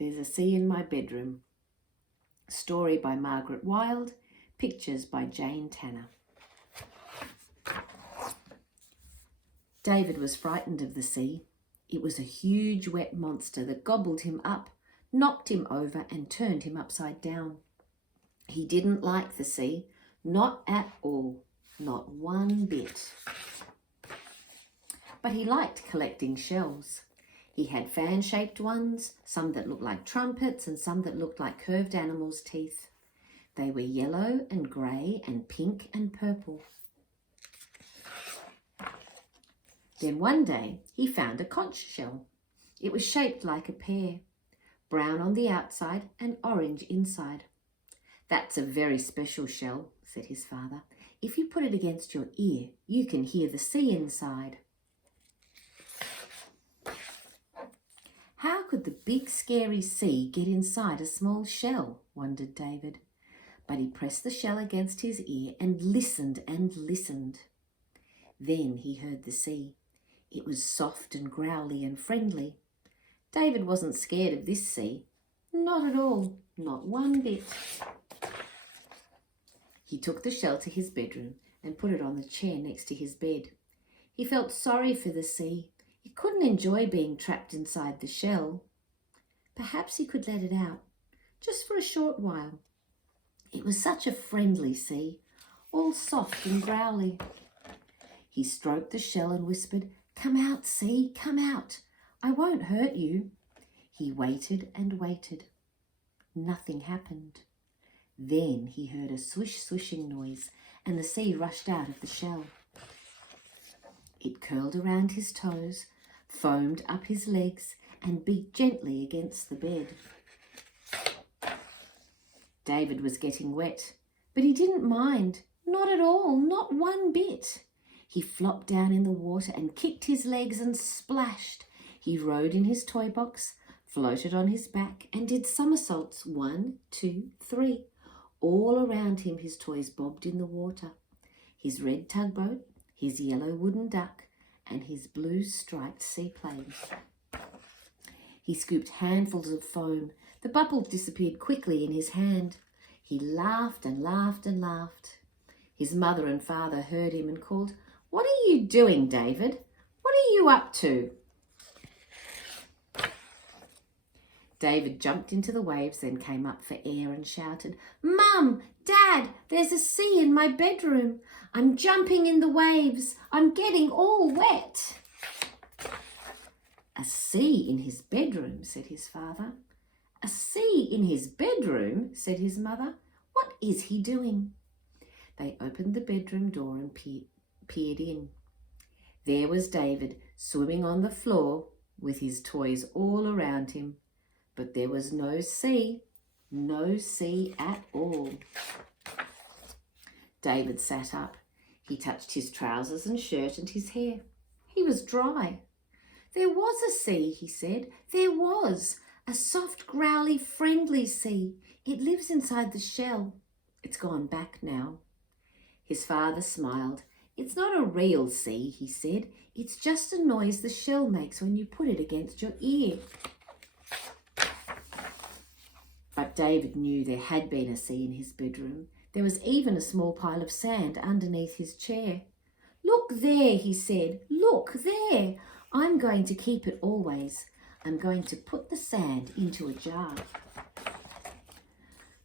There's a Sea in My Bedroom. Story by Margaret, pictures by Jane Tanner. David was frightened of the sea. It was a huge wet monster that gobbled him up, knocked him over and turned him upside down. He didn't like the sea, not at all, not one bit. But he liked collecting shells. He had fan-shaped ones, some that looked like trumpets and some that looked like curved animals' teeth. They were yellow and grey and pink and purple. Then one day he found a conch shell. It was shaped like a pear, brown on the outside and orange inside. "That's a very special shell," said his father. "If you put it against your ear, you can hear the sea inside." How could the big scary sea get inside a small shell, wondered David. But he pressed the shell against his ear and listened and listened. Then he heard the sea. It was soft and growly and friendly. David wasn't scared of this sea. Not at all, not one bit. He took the shell to his bedroom and put it on the chair next to his bed. He felt sorry for the sea. He couldn't enjoy being trapped inside the shell. Perhaps he could let it out, just for a short while. It was such a friendly sea, all soft and growly. He stroked the shell and whispered, "Come out, sea, come out. I won't hurt you." He waited and waited. Nothing happened. Then he heard a swish-swishing noise and the sea rushed out of the shell. It curled around his toes, foamed up his legs, and beat gently against the bed. David was getting wet, but he didn't mind. Not at all, not one bit. He flopped down in the water and kicked his legs and splashed. He rode in his toy box, floated on his back, and did somersaults 1, 2, 3. All around him his toys bobbed in the water. His red tugboat, his yellow wooden duck, and his blue striped seaplane. He scooped handfuls of foam. The bubble disappeared quickly in his hand. He laughed and laughed and laughed. His mother and father heard him and called, "What are you doing, David? What are you up to?" David jumped into the waves, then came up for air and shouted, "Mum, Dad, there's a sea in my bedroom. I'm jumping in the waves. I'm getting all wet." "A sea in his bedroom," said his father. "A sea in his bedroom," said his mother. "What is he doing?" They opened the bedroom door and peered in. There was David swimming on the floor with his toys all around him. But there was no sea at all. David sat up. He touched his trousers and shirt and his hair. He was dry. "There was a sea," he said. "There was. A soft, growly, friendly sea. It lives inside the shell. It's gone back now." His father smiled. "It's not a real sea," he said. "It's just a noise the shell makes when you put it against your ear." But David knew there had been a sea in his bedroom. There was even a small pile of sand underneath his chair. "Look there," he said. "Look there. I'm going to keep it always. I'm going to put the sand into a jar."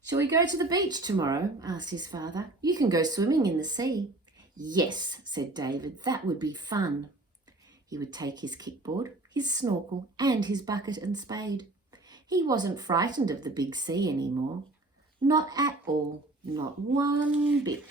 "Shall we go to the beach tomorrow?" asked his father. "You can go swimming in the sea." "Yes," said David. "That would be fun." He would take his kickboard, his snorkel, and his bucket and spade. He wasn't frightened of the big sea anymore. Not at all, not one bit.